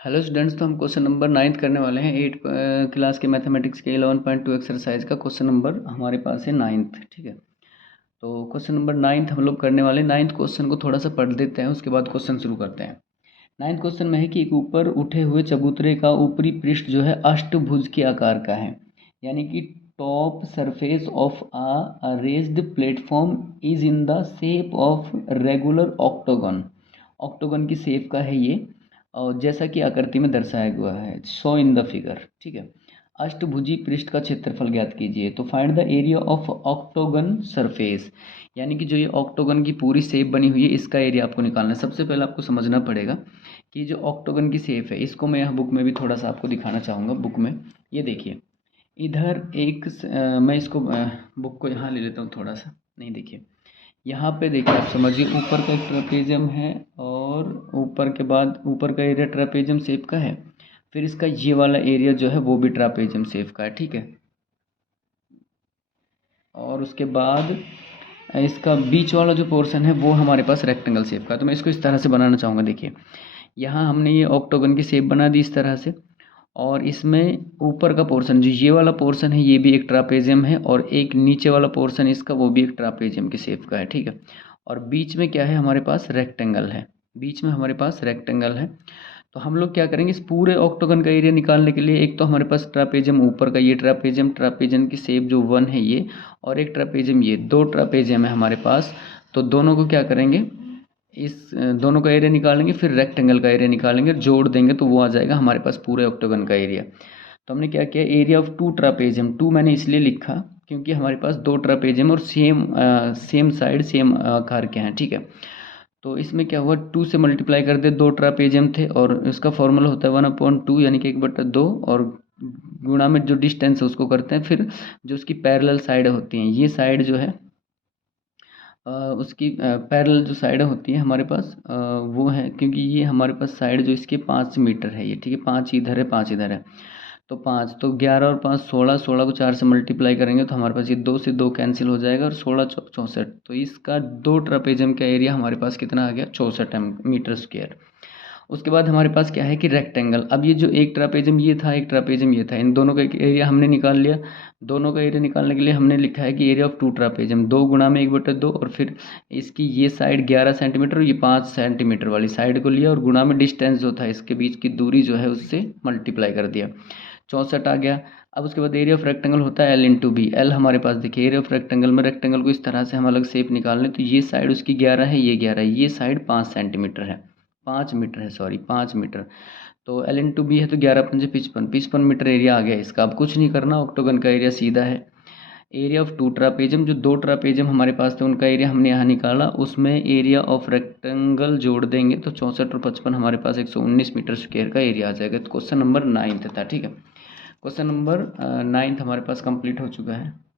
Hello students, तो हम question number 9th करने वाले हैं 8 क्लास के मैथमेटिक्स के 11.2 एक्सरसाइज का क्वेश्चन नंबर हमारे पास है 9th। ठीक है, तो क्वेश्चन नंबर 9th हम लोग करने वाले हैं। 9th क्वेश्चन को थोड़ा सा पढ़ देते हैं, उसके बाद क्वेश्चन शुरू करते हैं। 9th क्वेश्चन में है कि एक ऊपर उठे हुए चबूतरे का ऊपरी पृष्ठ जो है अष्टभुज के आकार का है, यानी कि top surface of a raised platform is in the shape of regular octagon. Octagon की शेप का है ये, और जैसा कि आकृति में दर्शाया हुआ है, शो इन द फिगर। ठीक है, अष्टभुजी पृष्ठ का क्षेत्रफल ज्ञात कीजिए। तो find the area of octagon surface, यानी कि जो ये ऑक्टोगन की पूरी शेप बनी हुई है इसका एरिया आपको निकालना है। सबसे पहले आपको समझना पड़ेगा कि जो ऑक्टोगन की शेप है, इसको मैं यहाँ बुक में भी थोड़ा सा आपको दिखाना चाहूँगा। बुक में ये देखिए, इधर एक मैं इसको बुक को यहाँ ले लेता हूँ थोड़ा सा। नहीं, देखिए यहाँ पे देखिए, आप समझिए ऊपर का एक ट्रेपेजियम है, और ऊपर के बाद ऊपर का एरिया ट्रेपेजियम शेप का है। फिर इसका ये वाला एरिया जो है वो भी ट्रेपेजियम शेप का है। ठीक है, और उसके बाद इसका बीच वाला जो पोर्शन है वो हमारे पास रेक्टेंगल शेप का है। तो मैं इसको इस तरह से बनाना चाहूँगा। देखिए, यहाँ हमने ये ऑक्टोगन की शेप बना दी इस तरह से, और इसमें ऊपर का पोर्शन जो ये वाला पोर्शन है ये भी एक ट्रापेजियम है, और एक नीचे वाला पोर्शन इसका वो भी एक ट्रापेजियम के शेप का है। ठीक है, और बीच में क्या है, हमारे पास रेक्टेंगल है। बीच में हमारे पास रेक्टेंगल है। तो हम लोग क्या करेंगे, इस पूरे ऑक्टोगन का एरिया निकालने के लिए, एक तो हमारे पास ट्रापेजियम ऊपर का ये ट्रापेजियम, ट्रापेजियम की शेप जो 1 है ये, और एक ट्रापेजियम ये, 2 ट्रापेजियम है हमारे पास। तो दोनों को क्या करेंगे, इस दोनों का एरिया निकालेंगे, फिर रेक्टेंगल का एरिया निकालेंगे, जोड़ देंगे तो वो आ जाएगा हमारे पास पूरे ऑक्टोगन का एरिया। तो हमने क्या किया, एरिया ऑफ 2 ट्रापेजियम, 2 मैंने इसलिए लिखा क्योंकि हमारे पास 2 ट्रापेजियम और सेम साइड सेम आकार के हैं। ठीक है, तो इसमें क्या हुआ, 2 से मल्टीप्लाई कर दे, 2 ट्रापेजियम थे, और इसका फॉर्मूला होता है 1/2, यानी कि 1/2, और गुणा में जो डिस्टेंस है उसको करते हैं। फिर जो उसकी पैरेलल साइड होती हैं, ये साइड जो है उसकी पैरेलल जो साइड होती है हमारे पास वो है, क्योंकि ये हमारे पास साइड जो इसके 5 मीटर है ये। ठीक है, 5 इधर है, 5 इधर है, तो 5, तो 11 और 5 16, 16 को 4 से मल्टीप्लाई करेंगे तो हमारे पास ये 2 से 2 कैंसिल हो जाएगा, और 16 64। तो इसका 2 ट्रापेजियम का एरिया हमारे पास कितना आ गया, 64 मीटर स्क्वायर। उसके बाद हमारे पास क्या है कि रेक्टेंगल। अब ये जो एक ट्रापेजियम ये था, एक ट्रापेजियम ये था, इन दोनों का एरिया हमने निकाल लिया। दोनों का एरिया निकालने के लिए हमने लिखा है कि एरिया ऑफ 2 ट्रापेजियम, 2 गुणा में 1/2, और फिर इसकी ये साइड 11 सेंटीमीटर और ये 5 सेंटीमीटर वाली साइड को लिया, और गुणा में डिस्टेंस जो था इसके बीच की दूरी जो है उससे मल्टीप्लाई कर दिया, 64 आ गया। अब उसके बाद एरिया ऑफ रेक्टेंगल होता है L/B। एल हमारे पास देखिए, एरिया ऑफ रेक्टेंगल में रेक्टेंगल को इस तरह से हम अलग शेप निकाल लें, तो ये साइड उसकी 11 है, ये 11 है, ये साइड 5 सेंटीमीटर है, 5 मीटर है, सॉरी 5 मीटर। तो L/B है, तो 11 पंजे 55, 55 मीटर एरिया आ गया इसका। अब कुछ नहीं करना, ऑक्टोगन का एरिया सीधा है। एरिया ऑफ 2 ट्रापेजियम, जो 2 ट्रापेजियम हमारे पास थे उनका एरिया हमने यहाँ निकाला, उसमें एरिया ऑफ रेक्टेंगल जोड़ देंगे तो 64 और 55 हमारे पास 119 मीटर स्क्वायर का एरिया आ जाएगा। तो क्वेश्चन नंबर 9th था। ठीक है, क्वेश्चन नंबर 9th हमारे पास कंप्लीट हो चुका है।